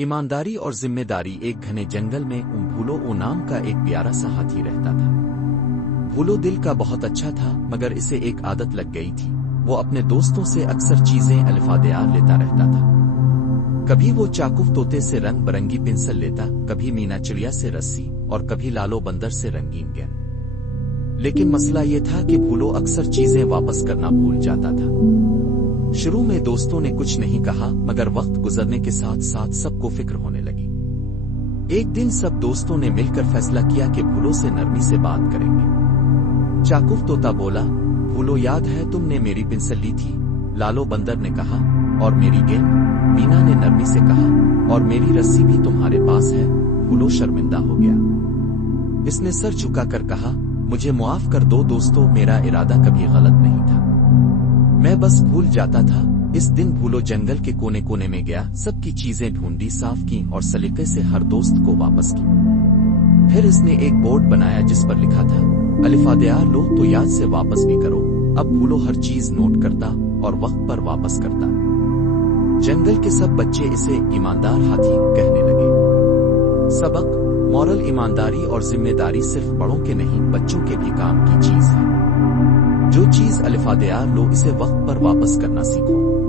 ایمانداری اور ذمہ داری۔ ایک گھنے جنگل میں بھولو نام کا ایک پیارا سا ہاتھی رہتا تھا۔ بھولو دل کا بہت اچھا تھا، مگر اسے ایک عادت لگ گئی تھی۔ وہ اپنے دوستوں سے اکثر چیزیں الفادیار لیتا رہتا تھا۔ کبھی وہ چاقو طوطے سے رنگ برنگی پنسل لیتا، کبھی مینا چڑیا سے رسی، اور کبھی لالو بندر سے رنگین گیند۔ لیکن مسئلہ یہ تھا کہ بھولو اکثر چیزیں واپس کرنا بھول جاتا تھا۔ شروع میں دوستوں نے کچھ نہیں کہا، مگر وقت گزرنے کے ساتھ ساتھ سب کو فکر ہونے لگی۔ ایک دن سب دوستوں نے مل کر فیصلہ کیا کہ بھولو سے نرمی سے بات کریں گے۔ چاقو طوطا بولا، بھولو یاد ہے تم نے میری پنسل لی تھی؟ لالو بندر نے کہا، اور میری گیند؟ مینا نے نرمی سے کہا، اور میری رسی بھی تمہارے پاس ہے؟ بھولو شرمندہ ہو گیا۔ اس نے سر جھکا کر کہا، مجھے معاف کر دو دوستو، میرا ارادہ کبھی غلط نہیں تھا، میں بس بھول جاتا تھا۔ اس دن بھولو جنگل کے کونے کونے میں گیا، سب کی چیزیں ڈھونڈی، صاف کی اور سلیقے سے ہر دوست کو واپس کی۔ پھر اس نے ایک بورڈ بنایا جس پر لکھا تھا، الفادیار لو تو یاد سے واپس بھی کرو۔ اب بھولو ہر چیز نوٹ کرتا اور وقت پر واپس کرتا۔ جنگل کے سب بچے اسے ایماندار ہاتھی کہنے لگے۔ سبق: مورل: ایمانداری اور ذمہ داری صرف بڑوں کے نہیں، بچوں کے بھی کام کی چیز ہے۔ جو چیز الفادیار لو اسے وقت پر واپس کرنا سیکھو۔